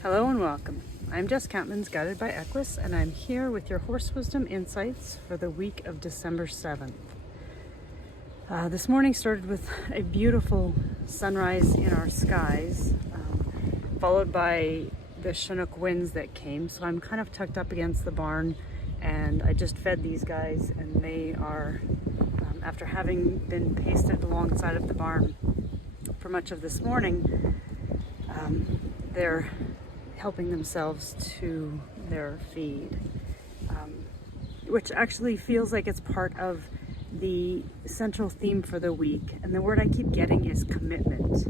Hello and welcome. I'm Jess Campmans, guided by Equus, and I'm here with your horse wisdom insights for the week of December 7th. This morning started with a beautiful sunrise in our skies, followed by the Chinook winds that came. So I'm kind of tucked up against the barn, and I just fed these guys, and they are, after having been pasted alongside of the barn for much of this morning, they're helping themselves to their feed, which actually feels like it's part of the central theme for the week. And the word I keep getting is commitment.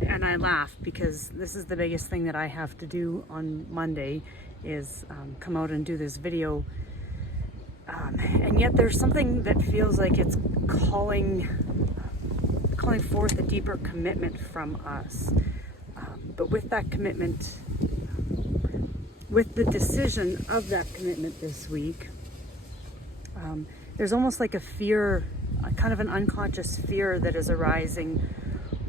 And I laugh because this is the biggest thing that I have to do on Monday is come out and do this video. And yet there's something that feels like it's calling forth a deeper commitment from us. But with that commitment, with the decision of that commitment this week, there's almost like a fear, kind of an unconscious fear that is arising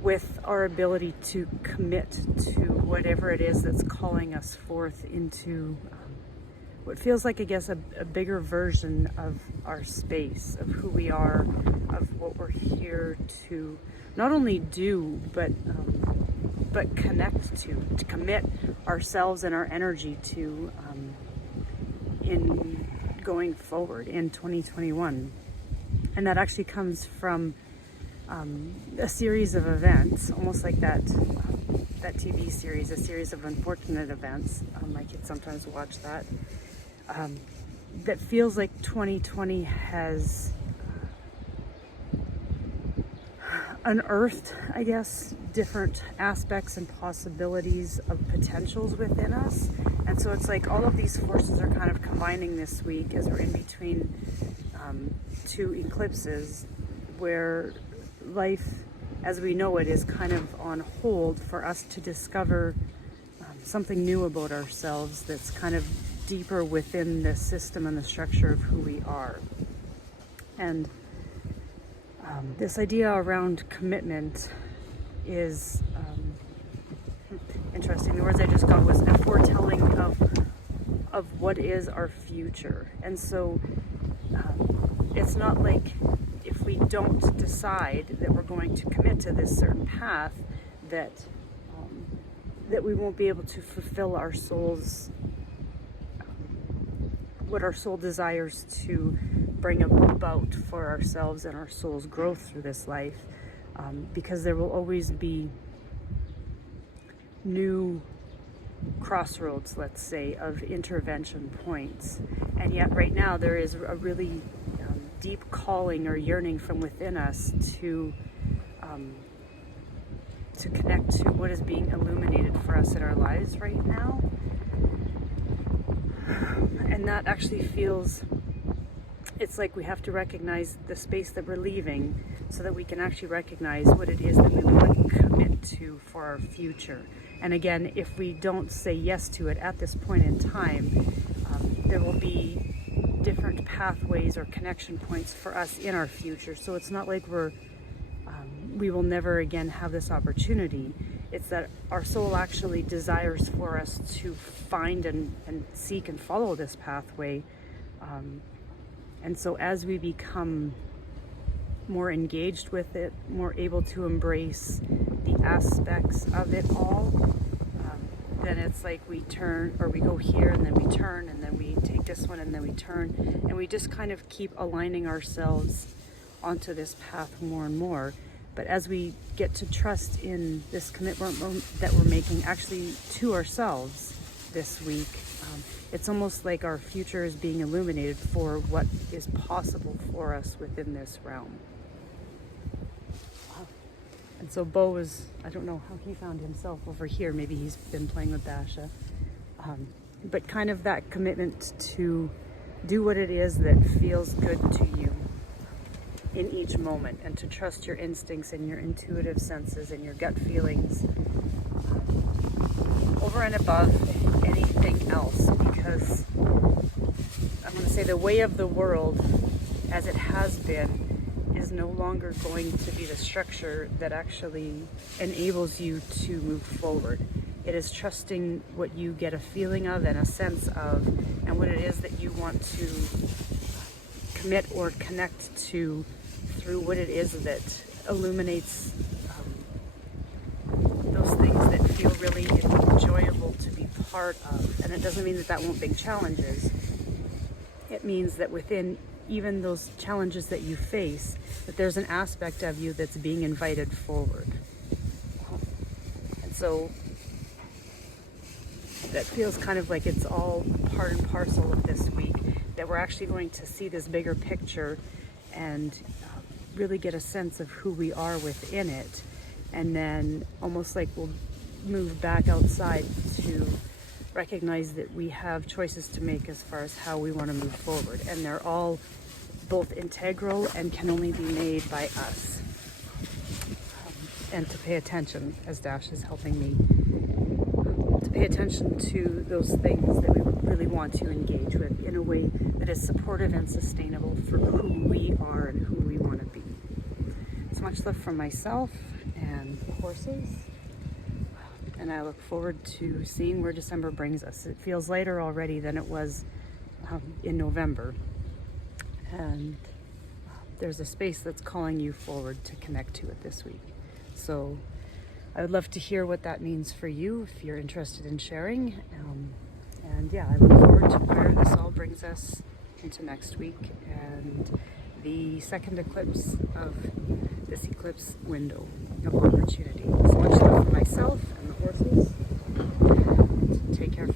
with our ability to commit to whatever it is that's calling us forth into what feels like, I guess, a bigger version of our space, of who we are, of what we're here to not only do, but connect to commit ourselves and our energy to in going forward in 2021. And that actually comes from a series of events, almost like that TV series, a series of unfortunate events. My kids sometimes watch that. That feels like 2020 has unearthed, I guess, different aspects and possibilities of potentials within us. And so it's like all of these forces are kind of combining this week as we're in between two eclipses, where life as we know it is kind of on hold for us to discover something new about ourselves that's kind of deeper within the system and the structure of who we are. And this idea around commitment is interesting. The words I just got was a foretelling of what is our future. And so it's not like if we don't decide that we're going to commit to this certain path, that we won't be able to fulfill our soul's what our soul desires to bring about for ourselves and our soul's growth through this life, because there will always be new crossroads, let's say, of intervention points. And yet right now there is a really deep calling or yearning from within us to connect to what is being illuminated for us in our lives right now. And that actually feels, it's like we have to recognize the space that we're leaving so that we can actually recognize what it is that we want to commit to for our future. And again, if we don't say yes to it at this point in time, there will be different pathways or connection points for us in our future. So it's not like we will never again have this opportunity. It's that our soul actually desires for us to find and seek and follow this pathway. And so as we become more engaged with it, more able to embrace the aspects of it all, then it's like we turn, or we go here and then we turn, and then we take this one and then we turn, and we just kind of keep aligning ourselves onto this path more and more. But as we get to trust in this commitment that we're making actually to ourselves this week, it's almost like our future is being illuminated for what is possible for us within this realm. And so Bo is, I don't know how he found himself over here. Maybe he's been playing with Basha. But kind of that commitment to do what it is that feels good to you in each moment, and to trust your instincts and your intuitive senses and your gut feelings over and above anything else. Because I'm going to say the way of the world as it has been is is no longer going to be the structure that actually enables you to move forward. It is trusting what you get a feeling of and a sense of, and what it is that you want to commit or connect to through what it is that illuminates those things that feel really enjoyable to be part of. And it doesn't mean that that won't bring challenges. It means that within even those challenges that you face, that there's an aspect of you that's being invited forward. And so that feels kind of like it's all part and parcel of this week, that we're actually going to see this bigger picture and really get a sense of who we are within it. And then almost like we'll move back outside to recognize that we have choices to make as far as how we want to move forward. And they're all both integral and can only be made by us. And to pay attention, as Dash is helping me, to pay attention to those things that we really want to engage with in a way that is supportive and sustainable for who we are and who we want to be. So much love from myself and horses. And I look forward to seeing where December brings us. It feels lighter already than it was in November. And there's a space that's calling you forward to connect to it this week. So I would love to hear what that means for you if you're interested in sharing. And yeah, I look forward to where this all brings us into next week and the second eclipse of this eclipse window of opportunity. So much love for myself and the horses. And take care.